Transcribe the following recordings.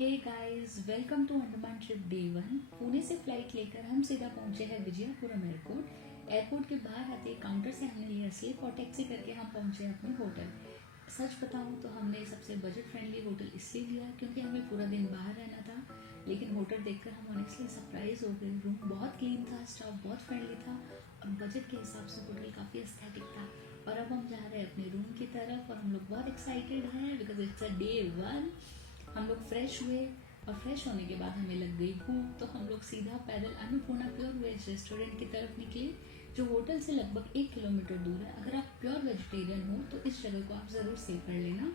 Hey guys, welcome to Andaman trip day 1। Pune से flight लेकर हम सीधा पहुंचे हैं विजयपुरम एयरपोर्ट। एयरपोर्ट के बाहर आते काउंटर से हमने लिया स्लिप और टैक्सी करके हम पहुंचे अपने होटल। सच बताऊं तो हमने सबसे बजट फ्रेंडली होटल इसलिए लिया क्योंकि हमें पूरा दिन बाहर रहना था, लेकिन होटल देखकर हम ऑनेस्टली सरप्राइज हो गए। रूम बहुत क्लीन था, स्टाफ बहुत फ्रेंडली था और बजट के हिसाब से होटल काफ़ी एस्थेटिक था। और अब हम जा रहे हैं अपने रूम की तरफ और हम लोग बहुत एक्साइटेड हैं बिकॉज इट्स अ डे 1। हम लोग फ्रेश हुए और फ्रेश होने के बाद हमें लग गई भूख, तो हम लोग सीधा पैदल अन्नपूर्णा प्योर वेज रेस्टोरेंट की तरफ निकले, जो होटल से लगभग 1 किलोमीटर दूर है। अगर आप प्योर वेजिटेरियन हो तो इस जगह को आप ज़रूर सेव कर लेना।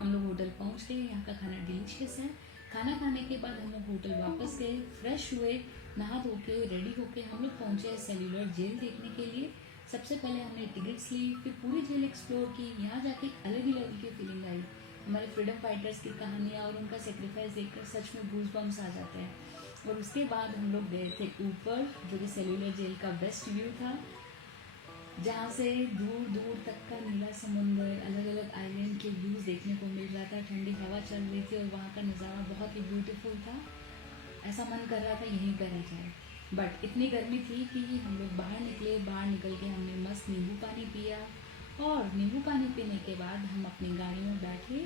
हम लोग होटल पहुंच गए, यहाँ का खाना डिलीशियस है। खाना खाने के बाद हम लोग होटल वापस गए, फ्रेश हुए, नहा धो के रेडी होके हम लोग पहुंचे सेल्यूलर जेल देखने के लिए। सबसे पहले हमने टिकट्स ली, फिर पूरी जेल एक्सप्लोर की। यहाँ जाके अलग ही लेवल की फीलिंग आई। हमारे फ्रीडम फाइटर्स की कहानियाँ और उनका सेक्रीफाइस देखकर सच में गूज़बम्स आ जाते हैं। और उसके बाद हम लोग गए थे ऊपर, जो कि सेल्यूलर जेल का बेस्ट व्यू था, जहाँ से दूर दूर तक का नीला समुंदर, अलग अलग आइलैंड के व्यूज़ देखने को मिल रहा था। ठंडी हवा चल रही थी और वहाँ का नज़ारा बहुत ही ब्यूटीफुल था। ऐसा मन कर रहा था यहीं पर रह जाए, बट इतनी गर्मी थी कि हम लोग बाहर निकले। बाहर निकल के हमने मस्त नींबू पानी पिया और नींबू पानी पीने के बाद हम अपनी गाड़ी में बैठे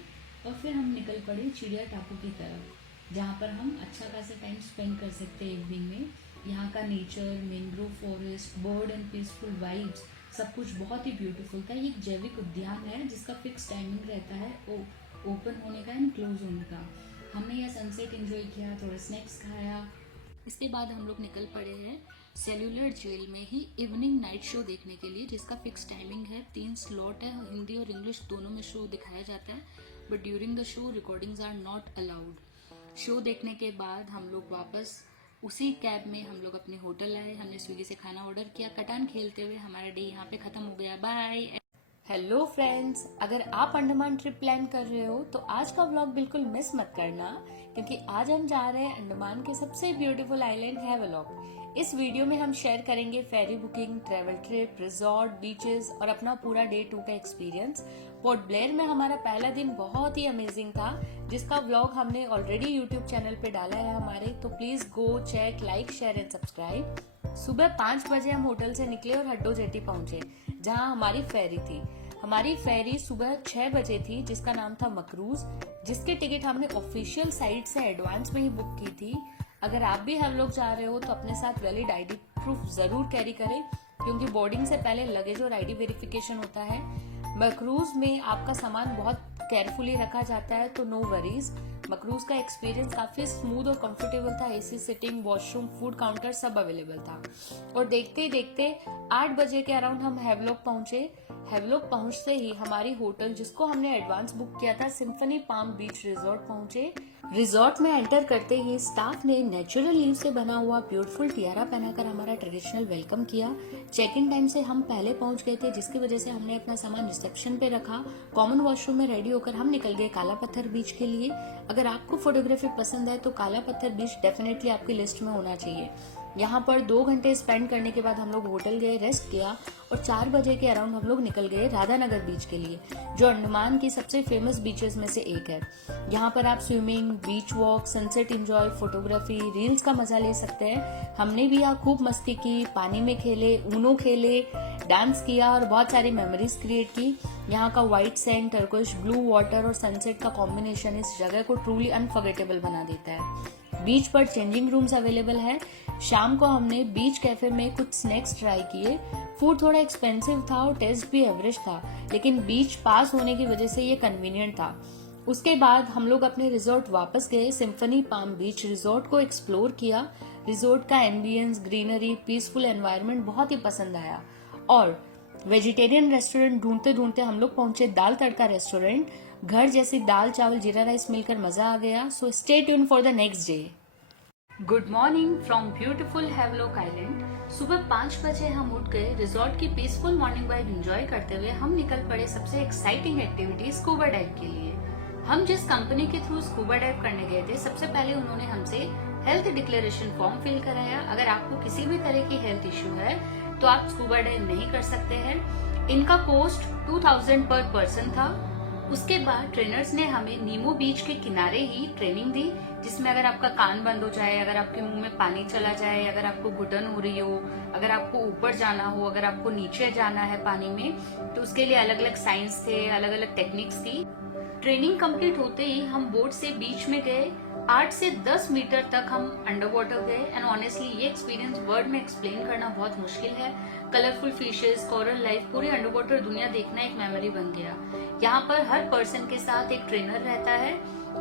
और फिर हम निकल पड़े चिड़िया टापू की तरफ, जहाँ पर हम अच्छा खासा टाइम स्पेंड कर सकते हैं इवनिंग में। यहाँ का nature, mangrove forest, bird and peaceful vibes, सब कुछ बहुत ही ब्यूटीफुल था। ये एक जैविक उद्यान है जिसका फिक्स टाइमिंग रहता है ओपन होने का एंड क्लोज होने का। हमने यह सनसेट एंजॉय किया, थोड़ा स्नैक्स खाया। इसके बाद हम लोग निकल पड़े हैं सेल्यूलर जेल में ही इवनिंग नाइट शो देखने के लिए, जिसका फिक्स टाइमिंग है। 3 स्लॉट है, हिंदी और इंग्लिश दोनों में शो दिखाया जाता है, but during the show recordings are not allowed. Show देखने के बाद हम लोग वापस उसी कैब में हम लोग अपने होटल आए। हमने स्विगी से खाना ऑर्डर किया। कटान खेलते हुए हमारा डे यहाँ पे खत्म हो गया। बाय। हेलो फ्रेंड्स, अगर आप अंडमान ट्रिप प्लान कर रहे हो तो आज का व्लॉग बिल्कुल मिस मत करना, क्योंकि आज हम जा रहे हैं अंडमान के सबसे ब्यूटीफुल आइलैंड हैवलॉक। इस वीडियो में हम शेयर करेंगे ferry booking, travel trip, resort, beaches और अपना पूरा डे 2 का एक्सपीरियंस। पोर्ट ब्लेयर में हमारा पहला दिन बहुत ही अमेजिंग था, जिसका व्लॉग हमने ऑलरेडी यूट्यूब चैनल पे डाला है हमारे, तो please go check, like, share and subscribe. सुबह 5 बजे हम होटल से निकले और हड्डो जेटी पहुंचे, जहां हमारी फेरी थी। हमारी फेरी सुबह 6 बजे थी, जिसका नाम था मक्रूज, जिसके टिकट हमने ऑफिशियल साइट से एडवांस में ही बुक की थी। अगर आप भी हम लोग जा रहे हो तो अपने साथ वैलिड आईडी प्रूफ जरूर कैरी करें, क्योंकि बोर्डिंग से पहले लगेज और आईडी वेरिफिकेशन होता है। मक्रूज में आपका सामान बहुत केयरफुली रखा जाता है, तो नो वरीज। मक्रूज का एक्सपीरियंस काफी स्मूथ और कंफर्टेबल था। AC sitting, washroom, food counter सब अवेलेबल था। और देखते ही देखते 8 बजे के अराउंड हम हैवलॉक पहुंचे। हैवलॉक पहुंचते ही हमारी होटल, जिसको हमने एडवांस बुक किया था, सिम्फनी पाम बीच रिजॉर्ट पहुंचे। रिजॉर्ट में एंटर करते ही स्टाफ ने नेचुरल लीव से बना हुआ ब्यूटीफुल टियारा पहनाकर हमारा ट्रेडिशनल वेलकम किया। चेक इन टाइम से हम पहले पहुंच गए थे, जिसकी वजह से हमने अपना सामान रिसेप्शन पे रखा। कॉमन वॉशरूम में रेडी होकर हम निकल गए काला पत्थर बीच के लिए। अगर आपको फोटोग्राफी पसंद है तो काला पत्थर बीच डेफिनेटली आपकी लिस्ट में होना चाहिए। यहाँ पर 2 घंटे स्पेंड करने के बाद हम लोग होटल गए, रेस्ट किया और 4 बजे के अराउंड हम लोग निकल गए राधानगर बीच के लिए, जो अंडमान की सबसे फेमस बीचेस में से एक है। यहाँ पर आप swimming, beach walk, sunset enjoy, photography, reels का मजा ले सकते हैं। हमने भी यहाँ खूब मस्ती की, पानी में खेले, ऊनो खेले, डांस किया और बहुत सारी मेमोरीज क्रिएट की। यहाँ का white sand, turquoise blue water और सनसेट का कॉम्बिनेशन इस जगह को ट्रूली अनफॉरगेटेबल बना देता है। बीच पर चेंजिंग रूम्स अवेलेबल है। शाम को हमने बीच कैफे में कुछ स्नैक्स ट्राई किए। फूड थोड़ा एक्सपेंसिव था और टेस्ट भी एवरेज था, लेकिन बीच पास होने की वजह से ये कन्वीनियंट था। उसके बाद हम लोग अपने रिजॉर्ट वापस गए। सिम्फनी पाम बीच रिजॉर्ट को एक्सप्लोर किया। रिजॉर्ट का एम्बियंस, ग्रीनरी, पीसफुल एनवायरनमेंट बहुत ही पसंद आया। और वेजिटेरियन रेस्टोरेंट ढूंढते ढूंढते हम लोग पहुंचे दाल तड़का रेस्टोरेंट। घर जैसी दाल चावल जीरा राइस मिलकर मजा आ गया। So stay tune for the next day. Good morning from beautiful Havelock island. सुबह 5 बजे हम उठ गए। रिजॉर्ट की पीसफुल मॉर्निंग वाइब एंजॉय करते हुए हम निकल पड़े सबसे एक्साइटिंग एक्टिविटी स्कूबा डाइव के लिए। हम जिस कंपनी के थ्रू स्कूबा डाइव करने गए थे, सबसे पहले उन्होंने हमसे हेल्थ डिक्लेरेशन फॉर्म फिल कराया। अगर आपको किसी भी तरह की हेल्थ इश्यू है तो आप स्कूबा डाइव नहीं कर सकते हैं। इनका कॉस्ट 2000 पर पर्सन था। उसके बाद ट्रेनर्स ने हमें नीमो बीच के किनारे ही ट्रेनिंग दी, जिसमें अगर आपका कान बंद हो जाए, अगर आपके मुंह में पानी चला जाए, अगर आपको घुटन हो रही हो, अगर आपको ऊपर जाना हो, अगर आपको नीचे जाना है पानी में, तो उसके लिए अलग अलग साइंस थे, अलग अलग टेक्निक्स थी। ट्रेनिंग कंप्लीट होते ही हम बोट से बीच में गए। 8 से 10 मीटर तक हम अंडर वाटर गए एंड ऑनेस्टली ये एक्सपीरियंस वर्ड में एक्सप्लेन करना बहुत मुश्किल है। कलरफुल फिशेस, कोरल लाइफ, पूरी अंडर वाटर दुनिया देखना एक मेमोरी बन गया। यहाँ पर हर पर्सन के साथ एक ट्रेनर रहता है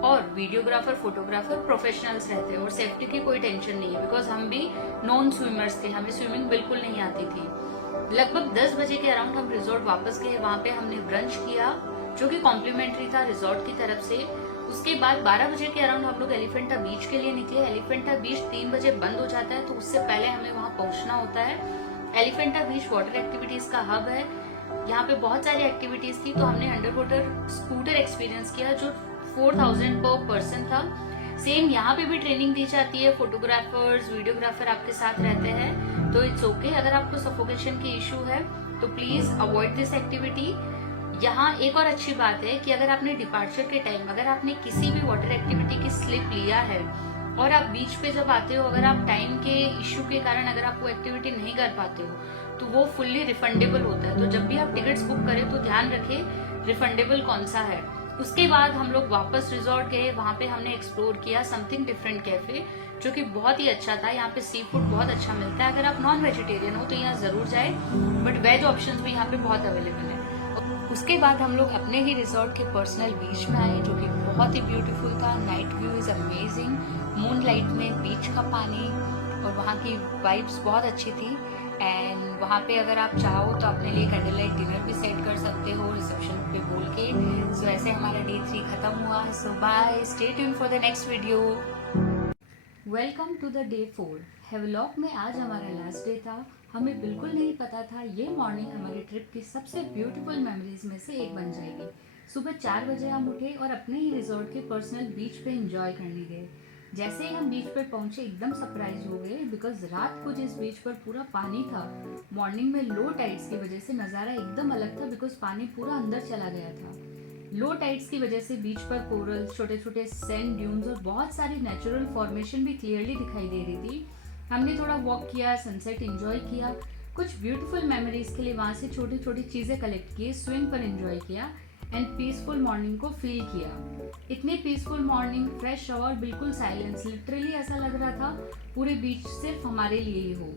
और वीडियोग्राफर, फोटोग्राफर, प्रोफेशनल्स रहते हैं और सेफ्टी की कोई टेंशन नहीं है, बिकॉज हम भी नॉन स्विमर्स थे, हमें स्विमिंग बिल्कुल नहीं आती थी। लगभग 10 बजे के अराउंड हम रिजॉर्ट वापस गए। वहाँ पे हमने ब्रंच किया जो कि कॉम्प्लीमेंट्री था रिजॉर्ट की तरफ से। उसके बाद 12 बजे के अराउंड हम लोग एलिफेंटा बीच के लिए निकले। एलिफेंटा बीच 3 बजे बंद हो जाता है, तो उससे पहले हमें वहाँ पहुंचना होता है। एलिफेंटा बीच वाटर एक्टिविटीज का हब है, यहाँ पे बहुत सारी एक्टिविटीज थी, तो हमने अंडर वाटर स्कूटर एक्सपीरियंस किया जो 4000 पर पर्सन था। सेम यहाँ पे भी ट्रेनिंग दी जाती है, फोटोग्राफर्स, वीडियोग्राफर आपके साथ रहते हैं, तो इट्स ओके। अगर आपको सफोकेशन की इशू है तो प्लीज अवॉइड दिस एक्टिविटी। यहाँ एक और अच्छी बात है कि अगर आपने डिपार्चर के टाइम, अगर आपने किसी भी वाटर एक्टिविटी की स्लिप लिया है और आप बीच पे जब आते हो, अगर आप टाइम के इश्यू के कारण अगर आप वो एक्टिविटी नहीं कर पाते हो तो वो फुल्ली रिफंडेबल होता है। तो जब भी आप टिकट्स बुक करें तो ध्यान रखें रिफंडेबल कौन सा है। उसके बाद हम लोग वापस रिजॉर्ट गए। वहाँ पे हमने एक्सप्लोर किया समथिंग डिफरेंट कैफे, जो कि बहुत ही अच्छा था। यहाँ पे सी फूड बहुत अच्छा मिलता है। अगर आप नॉन वेजिटेरियन हो तो यहाँ जरूर जाए, बट वेज ऑप्शन भी यहाँ पे बहुत अवेलेबल है। उसके बाद हम लोग अपने ही रिजॉर्ट के पर्सनल बीच में आए, जो कि बहुत ही ब्यूटीफुल था। Night view is amazing, moon light में बीच का पानी और वहाँ की वाइब्स बहुत अच्छी थी। एंड वहाँ पे अगर आप चाहो तो अपने लिए कैंडल लाइट डिनर भी सेट कर सकते हो रिसेप्शन पे बोल के। सो ऐसे हमारा डे 3 खत्म हुआ। So bye, stay tuned for the next video. Welcome to the day 4 Havelock में। आज हमारा लास्ट डे था। हमें बिल्कुल नहीं पता था ये मॉर्निंग हमारी ट्रिप की सबसे ब्यूटीफुल मेमोरीज में से एक बन जाएगी। सुबह 4 बजे हम उठे और अपने ही रिजॉर्ट के पर्सनल बीच पे एंजॉय करने गए। जैसे ही हम बीच पर पहुंचे एकदम सरप्राइज हो गए, बिकॉज रात को जिस बीच पर पूरा पानी था, मॉर्निंग में लो टाइड्स की वजह से नज़ारा एकदम अलग था, बिकॉज पानी पूरा अंदर चला गया था। लो टाइड्स की वजह से बीच पर कोरल, छोटे छोटे सैंड ड्यून्स और बहुत सारी नेचुरल फॉर्मेशन भी क्लियरली दिखाई दे रही थी। हमने थोड़ा वॉक किया, सनसेट एंजॉय किया, कुछ ब्यूटीफुल मेमोरीज के लिए वहाँ से छोटी छोटी चीज़ें कलेक्ट किए, स्विंग पर एंजॉय किया एंड पीसफुल मॉर्निंग को फील किया। इतनी पीसफुल मॉर्निंग, फ्रेश शावर, बिल्कुल साइलेंस, लिटरली ऐसा लग रहा था पूरे बीच सिर्फ हमारे लिए ही हो।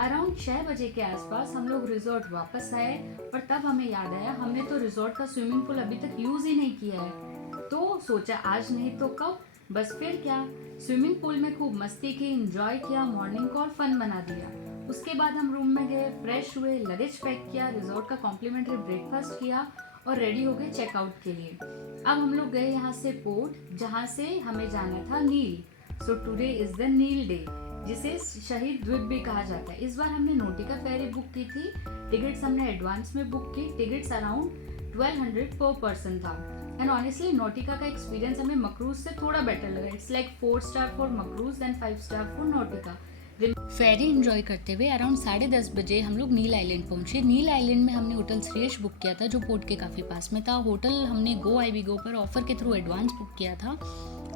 अराउंड 6 बजे के आसपास हम लोग रिजॉर्ट वापस आए, पर तब हमें याद आया हमने तो रिजॉर्ट का स्विमिंग पूल अभी तक यूज ही नहीं किया है। तो सोचा आज नहीं तो कब, बस फिर क्या, स्विमिंग पूल में खूब मस्ती की, एंजॉय किया, मॉर्निंग को और फन बना दिया। उसके बाद हम रूम में गए, फ्रेश हुए, लगेज पैक किया, रिजॉर्ट का कॉम्प्लीमेंट्री ब्रेकफास्ट किया और रेडी हो गए चेकआउट के लिए। अब हम लोग गए यहाँ से पोर्ट, जहाँ से हमें जाना था Neil. So today is the Neil day, जिसे शहीद द्वीप भी कहा जाता है। इस बार हमने नोटिका फेरी बुक की थी। टिकट्स हमने एडवांस में बुक की। टिकट्स अराउंड 1200 पर पर्सन था। एंड ऑनेस्टली नोटिका का एक्सपीरियंस हमें मक्रूज से थोड़ा बेटर लगा। It's like 4 star for Makruzz and 5 star for Nautika. Ferry enjoy करते हुए अराउंड 10:30 बजे हम लोग नील आइलैंड पहुंचे। नील आइलैंड में हमने होटल श्रेयस बुक किया था, जो पोर्ट के काफ़ी पास में था। होटल हमने गो आई वी गो पर ऑफर के थ्रू एडवांस बुक किया था।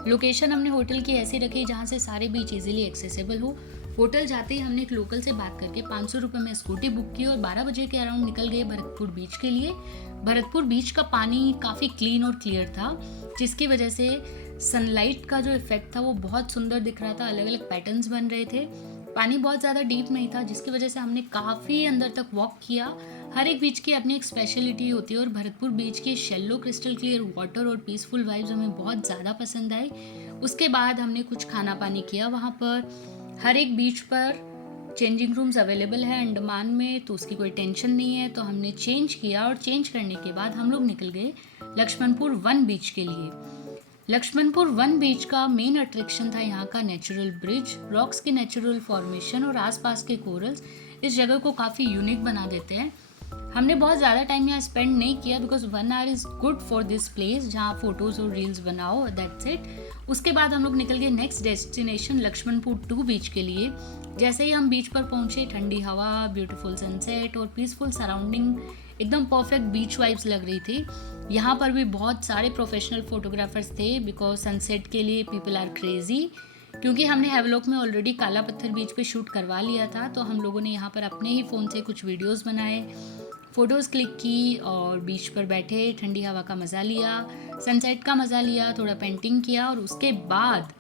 लोकेशन हमने होटल की ऐसी रखी जहाँ से सारे बीच इजीली एक्सेसिबल हो। होटल जाते ही हमने एक लोकल से बात करके 500 रुपये में स्कूटी बुक की और 12 बजे के अराउंड निकल गए भरतपुर बीच के लिए। भरतपुर बीच का पानी काफ़ी क्लीन और क्लियर था, जिसकी वजह से सनलाइट का जो इफेक्ट था वो बहुत सुंदर दिख रहा था। अलग अलग पैटर्न्स बन रहे थे। पानी बहुत ज़्यादा डीप नहीं था, जिसकी वजह से हमने काफ़ी अंदर तक वॉक किया। हर एक बीच की अपनी एक स्पेशलिटी होती है और भरतपुर बीच की शेलो क्रिस्टल क्लियर वाटर और पीसफुल वाइब्स हमें बहुत ज़्यादा पसंद आए। उसके बाद हमने कुछ खाना पानी किया वहाँ पर। हर एक बीच पर चेंजिंग रूम्स अवेलेबल है अंडमान में, तो उसकी कोई टेंशन नहीं है। तो हमने चेंज किया और चेंज करने के बाद हम लोग निकल गए लक्ष्मणपुर 1 बीच के लिए। लक्ष्मणपुर 1 बीच का मेन अट्रैक्शन था यहाँ का नेचुरल ब्रिज, रॉक्स की नेचुरल फॉर्मेशन और आसपास के कोरल्स इस जगह को काफ़ी यूनिक बना देते हैं। हमने बहुत ज़्यादा टाइम यहाँ स्पेंड नहीं किया, because 1 our is good for this place, जहाँ फोटोज़ और रील्स बनाओ, दैट्स इट। उसके बाद हम लोग निकल गए नेक्स्ट डेस्टिनेशन लक्ष्मणपुर 2 बीच के लिए। जैसे ही हम बीच पर पहुँचे, ठंडी हवा, ब्यूटीफुल सनसेट और पीसफुल सराउंडिंग एकदम परफेक्ट बीच वाइब्स लग रही थी। यहाँ पर भी बहुत सारे प्रोफेशनल फोटोग्राफर्स थे बिकॉज सनसेट के लिए पीपल आर क्रेजी। क्योंकि हमने हेवलॉक में ऑलरेडी काला पत्थर बीच पे शूट करवा लिया था, तो हम लोगों ने यहाँ पर अपने ही फ़ोन से कुछ वीडियोस बनाए, फ़ोटोज़ क्लिक की और बीच पर बैठे ठंडी हवा का मज़ा लिया, सनसेट का मज़ा लिया, थोड़ा पेंटिंग किया। और उसके बाद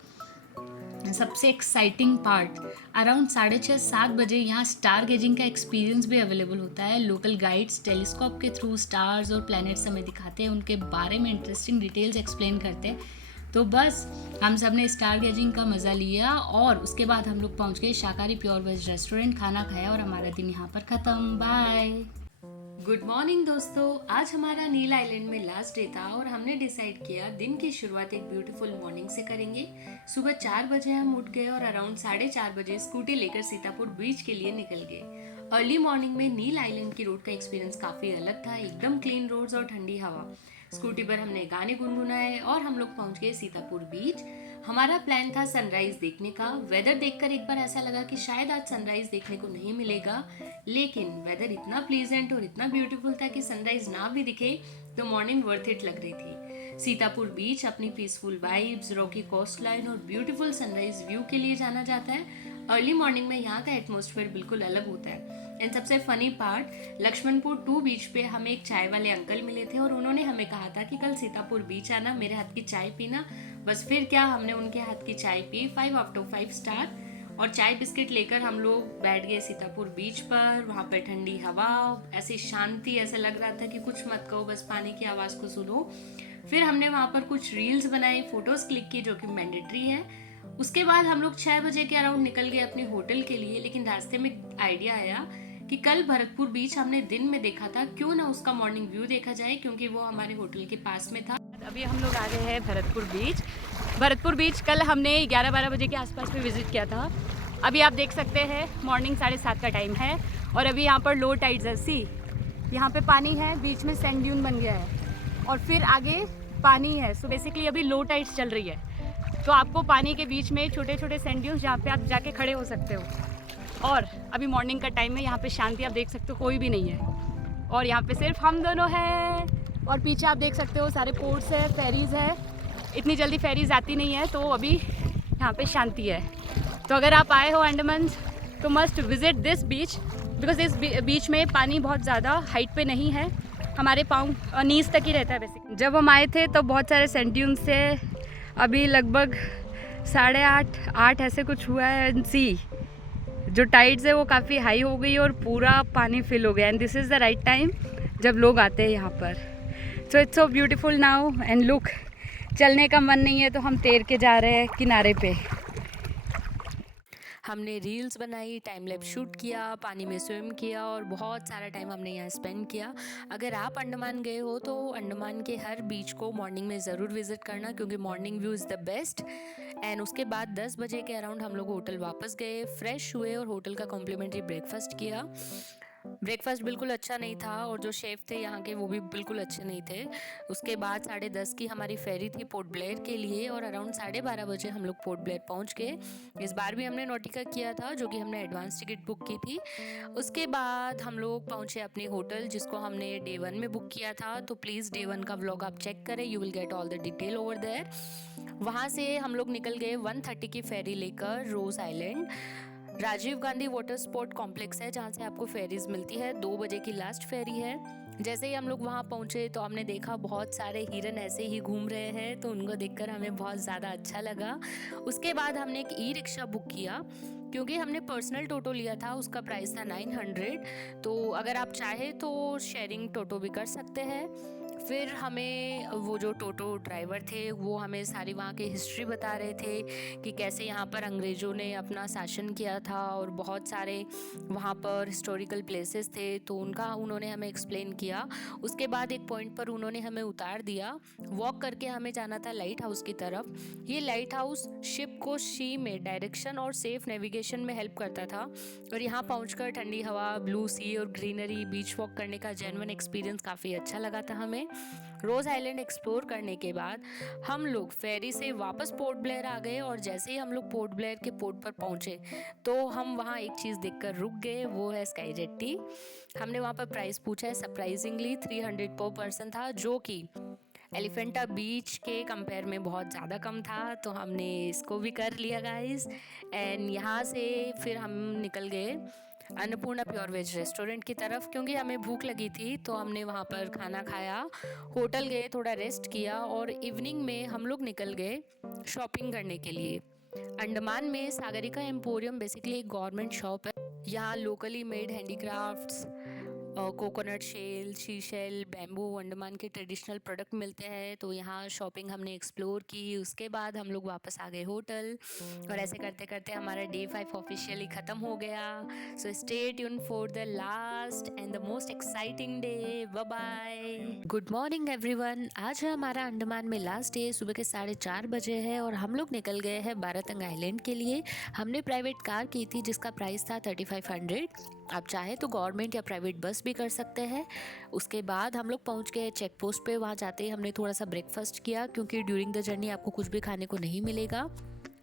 सबसे एक्साइटिंग पार्ट, अराउंड 6:30-7 बजे यहाँ स्टार गेजिंग का एक्सपीरियंस भी अवेलेबल होता है। लोकल गाइड्स टेलीस्कोप के थ्रू स्टार्स और प्लैनेट्स हमें दिखाते हैं, उनके बारे में इंटरेस्टिंग डिटेल्स एक्सप्लेन करते हैं। तो बस हम सब ने स्टार गेजिंग का मज़ा लिया और उसके बाद हम लोग पहुँच गए शाकाहारी प्योर वेज रेस्टोरेंट, खाना खाया और हमारा दिन यहाँ पर ख़त्म। बाय। गुड मॉर्निंग दोस्तों, आज हमारा नील आइलैंड में लास्ट डे था और हमने डिसाइड किया दिन की शुरुआत एक ब्यूटीफुल मॉर्निंग से करेंगे। सुबह 4 बजे हम उठ गए और अराउंड 4:30 बजे स्कूटी लेकर सीतापुर बीच के लिए निकल गए। अर्ली मॉर्निंग में नील आइलैंड की रोड का एक्सपीरियंस काफ़ी अलग था, एकदम क्लीन रोड्स और ठंडी हवा। स्कूटी पर हमने गाने गुनगुनाए और हम लोग पहुंच गए सीतापुर बीच। हमारा प्लान था सनराइज देखने का। वेदर देखकर एक बार ऐसा लगा कि शायद आज सनराइज देखने को नहीं मिलेगा, लेकिन वेदर इतना प्लीजेंट और इतना ब्यूटीफुल था कि सनराइज ना भी दिखे तो मॉर्निंग वर्थ इट लग रही थी। सीतापुर बीच अपनी peaceful vibes, rocky coastline और ब्यूटीफुल सनराइज व्यू के लिए जाना जाता है। अर्ली मॉर्निंग में यहाँ का एटमॉस्फेयर बिल्कुल अलग होता है। एंड सबसे फनी पार्ट, लक्ष्मणपुर 2 बीच पे हमें एक चाय वाले अंकल मिले थे और उन्होंने हमें कहा था कि कल सीतापुर बीच आना, मेरे हाथ की चाय पीना। बस फिर क्या, हमने उनके हाथ की चाय पी, 5 आउट ऑफ 5 स्टार। और चाय बिस्किट लेकर हम लोग बैठ गए सीतापुर बीच पर। वहाँ पे ठंडी हवा, ऐसी शांति, ऐसा लग रहा था कि कुछ मत कहो, बस पानी की आवाज़ को सुनो। फिर हमने वहाँ पर कुछ रील्स बनाई, फोटोज क्लिक की, जो कि मैंडेटरी है। उसके बाद हम लोग 6 बजे के अराउंड निकल गए अपने होटल के लिए, लेकिन रास्ते में आइडिया आया कि कल भरतपुर बीच हमने दिन में देखा था, क्यों ना उसका मॉर्निंग व्यू देखा जाए, क्योंकि वो हमारे होटल के पास में था। अभी हम लोग आ गए हैं भरतपुर बीच। भरतपुर बीच कल हमने 11-12 बजे के आसपास में विज़िट किया था। अभी आप देख सकते हैं मॉर्निंग 7:30 का टाइम है और अभी यहाँ पर लो टाइड्स है। सी यहाँ पे पानी है, बीच में सैंड ड्यून बन गया है और फिर आगे पानी है। सो बेसिकली अभी लो टाइड्स चल रही है, तो आपको पानी के बीच में छोटे छोटे सैंड ड्यून्स जहाँ पे आप जाके खड़े हो सकते हो। और अभी मॉर्निंग का टाइम है, यहाँ पे शांति, आप देख सकते हो कोई भी नहीं है और यहाँ पे सिर्फ हम दोनों हैं। और पीछे आप देख सकते हो सारे पोर्ट्स है, फेरीज है। इतनी जल्दी फेरीज आती नहीं है, तो अभी यहाँ पे शांति है। तो अगर आप आए हो अंडमान तो must visit this beach, because इस बीच में पानी बहुत ज़्यादा हाइट पे नहीं है, हमारे पाँव नीज तक ही रहता है बेसिकली। जब हम आए थे तो बहुत सारे सैंड ड्यून्स थे, अभी लगभग 8:30-8 ऐसे कुछ हुआ है। सी जो टाइड्स है वो काफ़ी हाई हो गई और पूरा पानी फिल हो गया। And this is the right time जब लोग आते हैं यहाँ पर। So it's so beautiful now and look. चलने का मन नहीं है तो हम तैर के जा रहे हैं किनारे पे। हमने रील्स बनाई, टाइम लैप्स शूट किया, पानी में स्विम किया और बहुत सारा टाइम हमने यहाँ स्पेंड किया। अगर आप अंडमान गए हो तो अंडमान के हर बीच को मॉर्निंग में ज़रूर विजिट करना, क्योंकि morning view is the best. And उसके बाद 10 बजे के अराउंड हम लोग होटल वापस गए, फ्रेश हुए और होटल का कॉम्प्लीमेंट्री ब्रेकफास्ट किया। ब्रेकफास्ट बिल्कुल अच्छा नहीं था और जो शेफ़ थे यहाँ के वो भी बिल्कुल अच्छे नहीं थे। उसके बाद 10:30 की हमारी फेरी थी पोर्ट ब्लेयर के लिए और अराउंड 12:30 बजे हम लोग पोर्ट ब्लेयर पहुँच गए। इस बार भी हमने नॉटिका किया था, जो कि हमने एडवांस टिकट बुक की थी। उसके बाद हम लोग पहुँचे अपने होटल, जिसको हमने डे 1 में बुक किया था। तो प्लीज़ डे 1 का व्लॉग आप चेक करें, you will get all the detail over there. वहाँ से हम लोग निकल गए 1:30 की फेरी लेकर Ross island. Rajiv Gandhi water sport complex है जहाँ से आपको फेरीज मिलती है। 2 बजे की लास्ट फेरी है। जैसे ही हम लोग वहाँ पहुँचे तो हमने देखा बहुत सारे हिरन ऐसे ही घूम रहे हैं, तो उनको देखकर हमें बहुत ज़्यादा अच्छा लगा। उसके बाद हमने एक ई रिक्शा बुक किया, क्योंकि हमने पर्सनल टोटो लिया था, उसका प्राइस था 900। तो अगर आप चाहे तो शेयरिंग टोटो भी कर सकते हैं। फिर हमें वो जो टोटो ड्राइवर थे वो हमें सारी वहाँ की हिस्ट्री बता रहे थे कि कैसे यहाँ पर अंग्रेज़ों ने अपना शासन किया था और बहुत सारे वहाँ पर हिस्टोरिकल प्लेसेस थे, तो उन्होंने हमें एक्सप्लेन किया। उसके बाद एक पॉइंट पर उन्होंने हमें उतार दिया, वॉक करके हमें जाना था लाइट हाउस की तरफ। ये लाइट हाउस शिप को सी में डायरेक्शन और सेफ नेविगेशन में हेल्प करता था। और यहाँ पहुँचकर ठंडी हवा, ब्लू सी और ग्रीनरी, बीच वॉक करने का जेन्युइन एक्सपीरियंस काफ़ी अच्छा लगा था हमें। रोज़ आइलैंड एक्सप्लोर करने के बाद हम लोग फेरी से वापस पोर्ट ब्लेयर आ गए और जैसे ही हम लोग पोर्ट ब्लेयर के पोर्ट पर पहुंचे तो हम वहां एक चीज़ देखकर रुक गए, वो है स्काई जेट्टी। हमने वहां पर प्राइस पूछा है, सरप्राइजिंगली 300 पर पर्सन था, जो कि एलिफेंटा बीच के कंपेयर में बहुत ज़्यादा कम था, तो हमने इसको भी कर लिया गाइस। एंड यहाँ से फिर हम निकल गए अन्नपूर्णा प्योर वेज रेस्टोरेंट की तरफ, क्योंकि हमें भूख लगी थी तो हमने वहाँ पर खाना खाया, होटल गए, थोड़ा रेस्ट किया और इवनिंग में हम लोग निकल गए शॉपिंग करने के लिए। अंडमान में सागरिका एम्पोरियम बेसिकली एक गवर्नमेंट शॉप है। यहाँ locally made handicrafts, coconut shell, seashell, bamboo, Andaman के ट्रेडिशनल प्रोडक्ट मिलते हैं। तो यहाँ शॉपिंग हमने एक्सप्लोर की, उसके बाद हम लोग वापस आ गए होटल और ऐसे करते करते हमारा डे 5 ऑफिशियली ख़त्म हो गया। So stay tune for the last and the most exciting day. Bye bye, good morning everyone. आज है हमारा अंडमान में लास्ट डे, सुबह के 4:30 बजे है और हम लोग निकल गए हैं बारातंग आइलैंड के लिए। हमने प्राइवेट कार की थी जिसका प्राइस था 3500। आप चाहे तो गवर्नमेंट या प्राइवेट बस भी कर सकते हैं। उसके बाद हम लोग पहुंच गए चेक पोस्ट पे। वहाँ जाते ही हमने थोड़ा सा ब्रेकफास्ट किया, क्योंकि ड्यूरिंग द जर्नी आपको कुछ भी खाने को नहीं मिलेगा।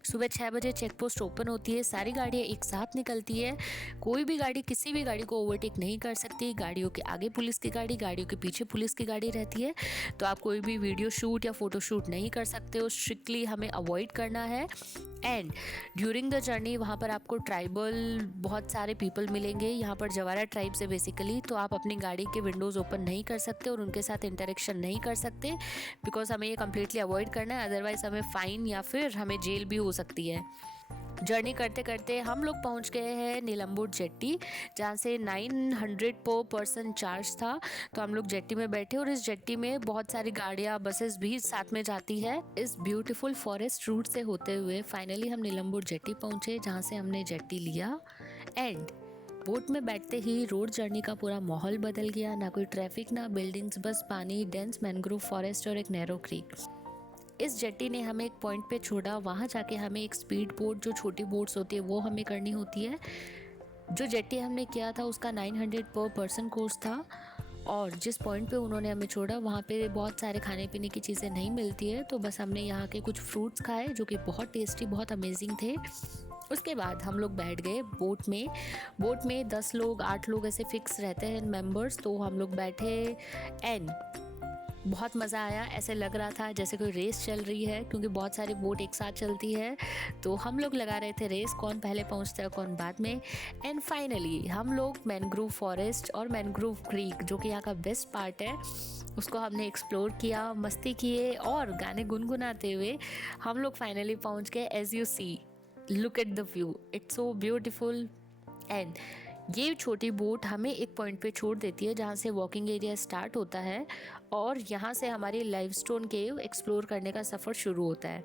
सुबह 6 बजे चेक पोस्ट ओपन होती है, सारी गाड़ियाँ एक साथ निकलती है। कोई भी गाड़ी किसी भी गाड़ी को ओवरटेक नहीं कर सकती। गाड़ियों के आगे पुलिस की गाड़ी, गाड़ियों के पीछे पुलिस की गाड़ी रहती है, तो आप कोई भी वीडियो शूट या फोटो शूट नहीं कर सकते हो, स्ट्रिक्टली हमें अवॉइड करना है। एंड ड्यूरिंग द जर्नी वहाँ पर आपको ट्राइबल बहुत सारे पीपल मिलेंगे। यहाँ पर जवारा ट्राइब से बेसिकली, तो आप अपनी गाड़ी के विंडोज़ ओपन नहीं कर सकते और उनके साथ इंटरेक्शन नहीं कर सकते, बिकॉज हमें ये कम्प्लीटली अवॉइड करना है, अदरवाइज हमें फ़ाइन या फिर हमें जेल भी हो सकती है। जर्नी करते करते हम लोग पहुंच गए हैं नीलम्बूर जेट्टी, जहाँ से 900 पर पर्सन चार्ज था। तो हम लोग जेट्टी में बैठे और इस जेट्टी में बहुत सारी गाड़ियाँ, बसेस भी साथ में जाती है। इस ब्यूटीफुल फॉरेस्ट रूट से होते हुए फाइनली हम नीलम्बूर जेट्टी पहुंचे, जहाँ से हमने जेट्टी लिया। एंड बोट में बैठते ही रोड जर्नी का पूरा माहौल बदल गया। ना कोई ट्रैफिक, ना बिल्डिंग्स, बस पानी, डेंस मैंग्रोव फॉरेस्ट और एक नैरो क्रीक। इस जेट्टी ने हमें एक पॉइंट पे छोड़ा, वहाँ जाके हमें एक स्पीड बोट, जो छोटी बोट्स होती है वो हमें करनी होती है। जो जेट्टी हमने किया था उसका 900 पर पर्सन कोर्स था और जिस पॉइंट पे उन्होंने हमें छोड़ा वहाँ पे बहुत सारे खाने पीने की चीज़ें नहीं मिलती है, तो बस हमने यहाँ के कुछ फ्रूट्स खाए जो कि बहुत टेस्टी, बहुत अमेजिंग थे। उसके बाद हम लोग बैठ गए बोट में। बोट में 10 लोग 8 लोग ऐसे फिक्स रहते हैं मेंबर्स, तो हम लोग बैठे एंड बहुत मज़ा आया। ऐसे लग रहा था जैसे कोई रेस चल रही है, क्योंकि बहुत सारी बोट एक साथ चलती है, तो हम लोग लगा रहे थे रेस, कौन पहले पहुंचता है कौन बाद में। एंड फाइनली हम लोग मैनग्रोव फॉरेस्ट और मैनग्रोव क्रीक, जो कि यहाँ का बेस्ट पार्ट है, उसको हमने एक्सप्लोर किया, मस्ती किए और गाने गुनगुनाते हुए हम लोग फाइनली पहुँच गए। As you see, look at the view, it's so beautiful. And ये छोटी बोट हमें एक पॉइंट पे छोड़ देती है जहाँ से वॉकिंग एरिया स्टार्ट होता है और यहाँ से हमारी लाइमस्टोन केव एक्सप्लोर करने का सफ़र शुरू होता है।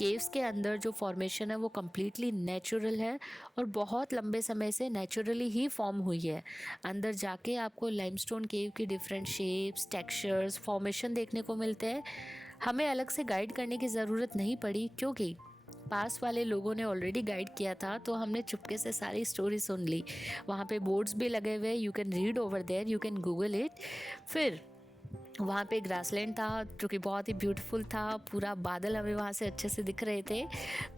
केव्स के अंदर जो फॉर्मेशन है वो कम्प्लीटली नेचुरल है और बहुत लंबे समय से नेचुरली ही फॉर्म हुई है। अंदर जाके आपको लाइमस्टोन केव की डिफरेंट शेप्स, टेक्सचर्स, फॉर्मेशन देखने को मिलते हैं। हमें अलग से गाइड करने की ज़रूरत नहीं पड़ी, क्योंकि पास वाले लोगों ने ऑलरेडी गाइड किया था, तो हमने चुपके से सारी स्टोरी सुन ली। वहाँ पे बोर्ड्स भी लगे हुए, you can read over there, you can Google it. फिर वहाँ पे ग्रासलैंड था जो कि बहुत ही ब्यूटीफुल था, पूरा बादल हमें वहाँ से अच्छे से दिख रहे थे।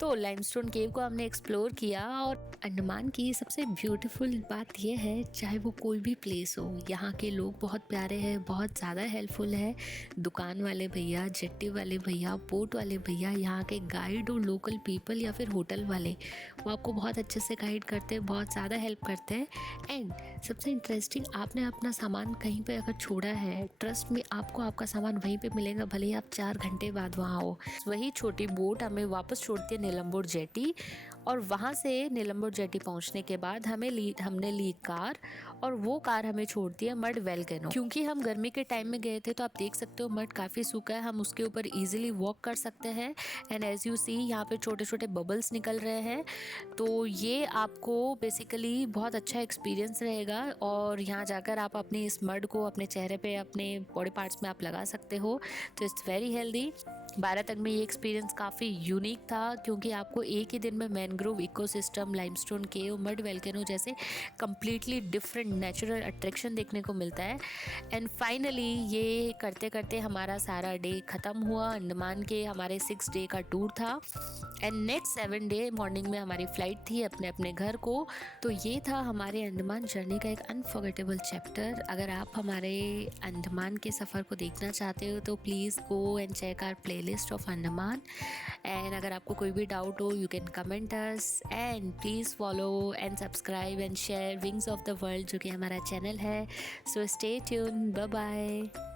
तो लाइमस्टोन केव को हमने एक्सप्लोर किया। और अंडमान की सबसे ब्यूटीफुल बात यह है, चाहे वो कोई भी प्लेस हो, यहाँ के लोग बहुत प्यारे हैं, बहुत ज़्यादा हेल्पफुल है। दुकान वाले भैया, जेट्टी वाले भैया, बोट वाले भैया, यहाँ के गाइड और लोकल पीपल या फिर होटल वाले, वो आपको बहुत अच्छे से गाइड करते हैं, बहुत ज़्यादा हेल्प करते हैं। एंड सबसे इंटरेस्टिंग, आपने अपना सामान कहीं पे अगर छोड़ा है, ट्रस्ट में आपको आपका सामान वहीं पे मिलेगा, भले ही आप 4 घंटे बाद वहाँ हो। वही छोटी बोट हमें वापस छोड़ती है नीलम्बूर जेट्टी और वहाँ से नीलम्बूर जेट्टी पहुँचने के बाद हमने ली कार और वो कार हमें छोड़ती है मड वोल्केनो। क्योंकि हम गर्मी के टाइम में गए थे तो आप देख सकते हो मड काफ़ी सूखा है, हम उसके ऊपर ईजिली वॉक कर सकते हैं। एंड एज यू सी यहाँ पे छोटे छोटे बबल्स निकल रहे हैं, तो ये आपको बेसिकली बहुत अच्छा एक्सपीरियंस रहेगा और यहाँ जाकर आप अपनी इस मड को अपने चेहरे पे, अपने बॉडी पार्ट्स में आप लगा सकते हो, तो इट्स वेरी हेल्दी। भारत में ये एक्सपीरियंस काफ़ी यूनिक था क्योंकि आपको एक ही दिन में मैनग्रोव इकोसिस्टम, लाइमस्टोन केव, मड वोल्केनो जैसे कम्प्लीटली डिफरेंट नेचुरल अट्रैक्शन देखने को मिलता है। एंड फाइनली ये करते करते हमारा सारा डे ख़त्म हुआ। अंडमान के हमारे 6 डे का टूर था एंड नेक्स्ट 7 डे मॉर्निंग में हमारी फ़्लाइट थी अपने अपने घर को। तो ये था हमारे अंडमान जर्नी का एक अनफॉरगेटेबल चैप्टर। अगर आप हमारे अंडमान के सफ़र को देखना चाहते हो तो please go and check our playlist of Andaman. And अगर आपको कोई भी डाउट हो you can comment us and please follow and subscribe and share wings of the world जो कि हमारा चैनल है। So stay tune, bye bye.